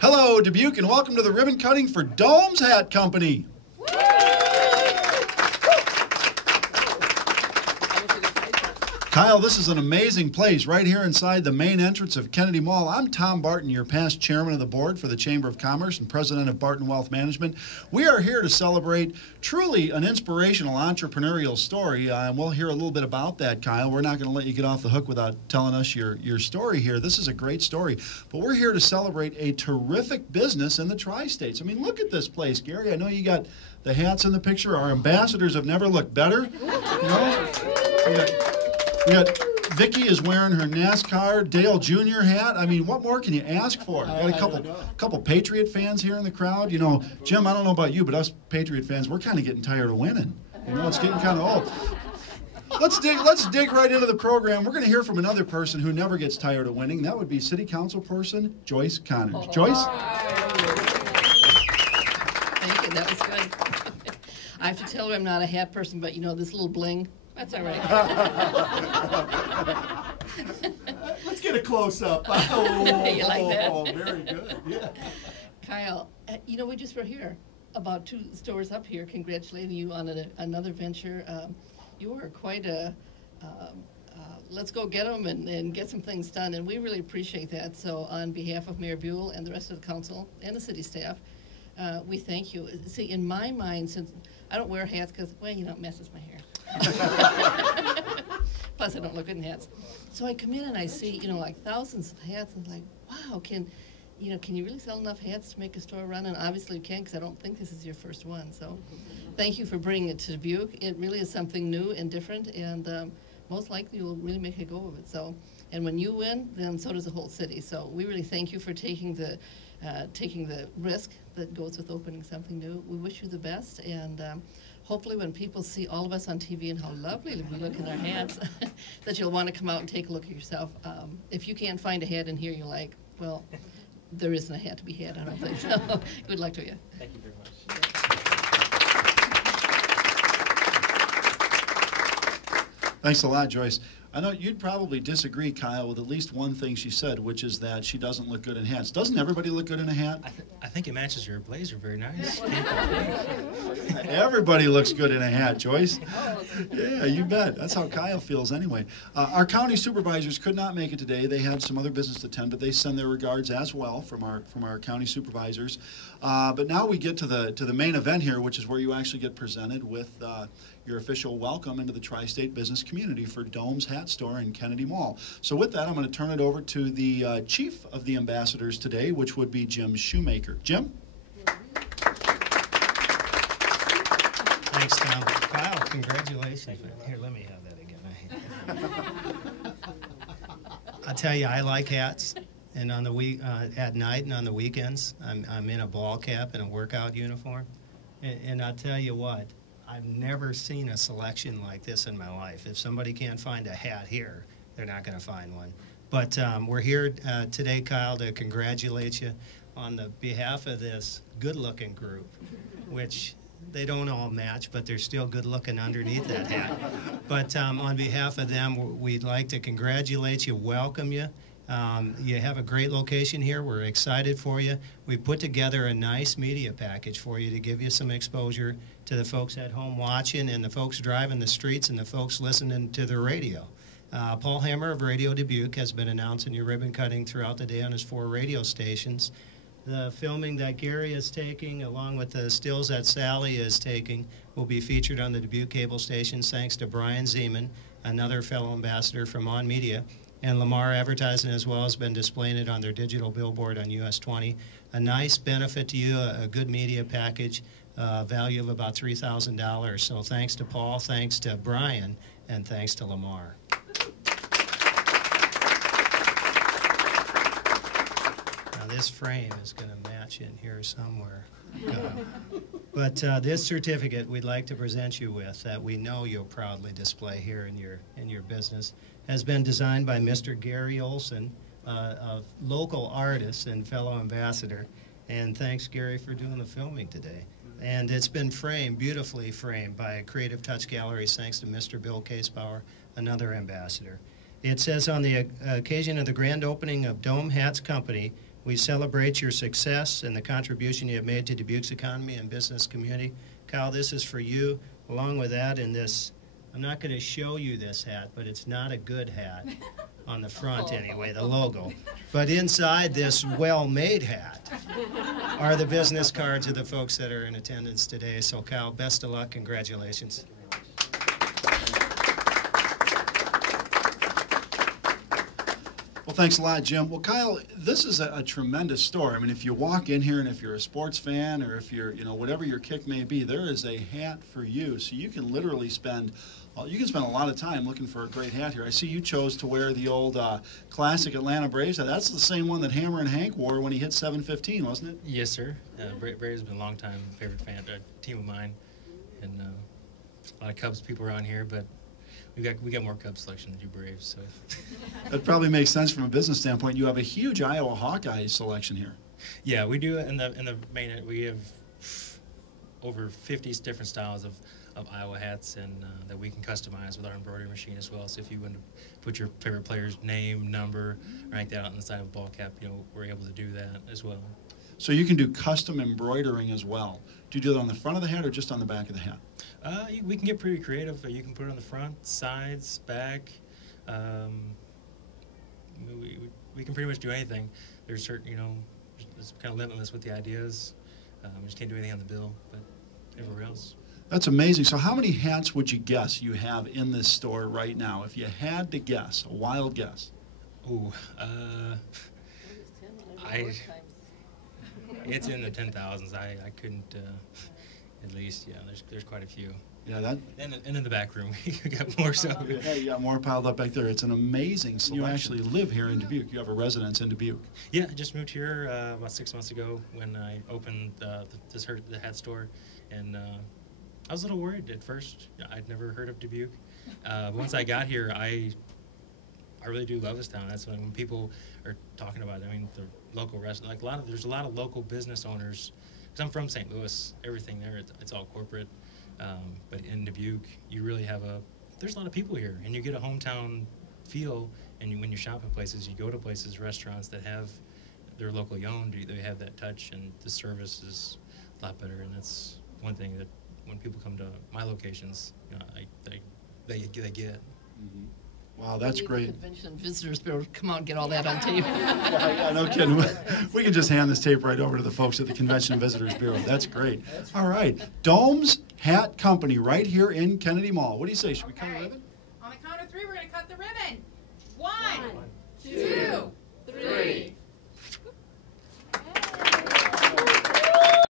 Hello, Dubuque, and welcome to the ribbon cutting for Domes Hat Company. Kyle, this is an amazing place right here inside the main entrance of Kennedy Mall. I'm Tom Barton, your past chairman of the board for the Chamber of Commerce and president of Barton Wealth Management. We are here to celebrate truly an inspirational entrepreneurial story, and we'll hear a little bit about that, Kyle. We're not going to let you get off the hook without telling us your story here. This is a great story, but we're here to celebrate a terrific business in the tri-states. I mean, look at this place, Gary. I know you got the hats in the picture. Our ambassadors have never looked better. You know? We got Vicky is wearing her NASCAR Dale Jr. hat. I mean, what more can you ask for? Got a couple Patriot fans here in the crowd. You know, Jim, I don't know about you, but us Patriot fans, we're kind of getting tired of winning. You know, it's getting kind of old. Let's dig right into the program. We're going to hear from another person who never gets tired of winning. That would be City Council person Joyce Connors. Joyce? Thank you. That was good. I have to tell her I'm not a hat person, but you know, this little bling. That's all right. Let's get a close-up. Oh, you like that? Oh, very good. Yeah. Kyle, you know, we just were here about 2 stores up here congratulating you on another venture. You are quite a, let's go get them and get some things done, and we really appreciate that. So on behalf of Mayor Buell and the rest of the council and the city staff, we thank you. See, in my mind, since I don't wear hats because, well, you know, it messes my hair. Plus, I don't look good in hats. So I come in and I see, you know, like thousands of hats, and like, wow, can you really sell enough hats to make a store run? And obviously you can, because I don't think this is your first one. So thank you for bringing it to Dubuque. It really is something new and different, and most likely you'll really make a go of it. So, and when you win, then so does the whole city. So we really thank you for taking the risk that goes with opening something new. We wish you the best, and hopefully when people see all of us on TV and how lovely we look in our hats, that you'll want to come out and take a look at yourself. If you can't find a hat in here you're like, well, there isn't a hat to be had, I don't think so. Good luck to you. Thank you very much. Thanks a lot, Joyce. I know you'd probably disagree, Kyle, with at least one thing she said, which is that she doesn't look good in hats. Doesn't everybody look good in a hat? I think it matches your blazer very nice. Everybody looks good in a hat, Joyce. Yeah, you bet. That's how Kyle feels anyway. Our county supervisors could not make it today. They had some other business to attend, but they send their regards as well from our county supervisors. But now we get to the main event here, which is where you actually get presented with your official welcome into the tri-state business community for Domes Hat Store in Kennedy Mall. So with that, I'm going to turn it over to the chief of the ambassadors today, which would be Jim Shoemaker. Jim? Thanks, Tom. Kyle, congratulations. Here, let me have that again. I tell you, I like hats, and on the at night and on the weekends, I'm in a ball cap and a workout uniform, and I'll tell you what, I've never seen a selection like this in my life. If somebody can't find a hat here, they're not going to find one. But we're here today, Kyle, to congratulate you on the behalf of this good-looking group, which they don't all match, but they're still good-looking underneath that hat. But on behalf of them, we'd like to congratulate you, welcome you. You have a great location here. We're excited for you. We put together a nice media package for you to give you some exposure to the folks at home watching and the folks driving the streets and the folks listening to the radio. Paul Hammer of Radio Dubuque has been announcing your ribbon cutting throughout the day on his 4 radio stations. The filming that Gary is taking, along with the stills that Sally is taking, will be featured on the Dubuque cable stations thanks to Brian Zeman, another fellow ambassador from On Media. And Lamar Advertising as well has been displaying it on their digital billboard on US 20. A nice benefit to you, a good media package, value of about $3,000. So thanks to Paul, thanks to Brian, and thanks to Lamar. Now this frame is going to match in here somewhere. But this certificate we'd like to present you with, that we know you'll proudly display here in your business, has been designed by Mr. Gary Olson, a local artist and fellow ambassador. And thanks, Gary, for doing the filming today. And it's been framed, beautifully framed, by Creative Touch Galleries, thanks to Mr. Bill Casebauer, another ambassador. It says, on the occasion of the grand opening of Dome Hats Company, We celebrate your success and the contribution you have made to Dubuque's economy and business community. Kyle, this is for you. Along with that, in this, I'm not going to show you this hat, but it's not a good hat on the front anyway, the logo. But inside this well-made hat are the business cards of the folks that are in attendance today. So Kyle, best of luck, congratulations. Well, thanks a lot, Jim. Well, Kyle, this is a tremendous story. I mean, if you walk in here and if you're a sports fan or if you're, whatever your kick may be, there is a hat for you. So you can literally spend a lot of time looking for a great hat here. I see you chose to wear the old classic Atlanta Braves hat. That's the same one that Hammer and Hank wore when he hit 715, wasn't it? Yes, sir. Braves has been a long time favorite team of mine, and a lot of Cubs people around here, but we got more Cubs selection than you Braves, so. That probably makes sense from a business standpoint. You have a huge Iowa Hawkeyes selection here. Yeah, we do. In the main, we have over 50 different styles of Iowa hats, and that we can customize with our embroidery machine as well. So if you want to put your favorite player's name, number, write that out on the side of a ball cap, we're able to do that as well. So you can do custom embroidering as well. Do you do that on the front of the hat or just on the back of the hat? We can get pretty creative. You can put it on the front, sides, back. We can pretty much do anything. There's certain, it's kind of limitless with the ideas. We just can't do anything on the bill, but everywhere else. That's amazing. So how many hats would you guess you have in this store right now? If you had to guess, a wild guess. Ooh, it's in the 10,000s. I couldn't, at least, yeah, there's quite a few. Yeah, that. And in the back room, you got more so. Hey, you got more piled up back there. It's an amazing selection. You actually live here in Dubuque. You have a residence in Dubuque. Yeah, I just moved here about 6 months ago when I opened the hat store, and I was a little worried at first. I'd never heard of Dubuque. Once I got here, I really do love this town. That's when people are talking about it. I mean, the local restaurant, there's a lot of local business owners. Because I'm from St. Louis, everything there, it's all corporate. But in Dubuque, you really have there's a lot of people here, and you get a hometown feel. And when you shop at places, you go to places, restaurants that they're locally owned. They have that touch, and the service is a lot better. And that's one thing that when people come to my locations, they get. Mm-hmm. Wow, that's great. The Convention and Visitors Bureau come out and get all that on tape. Yeah, no kidding. We can just hand this tape right over to the folks at the Convention and Visitors Bureau. That's great. All right. DOMES Hat Company right here in Kennedy Mall. What do you say? Should we cut the ribbon? On the count of three, we're going to cut the ribbon. 1, 2, 3.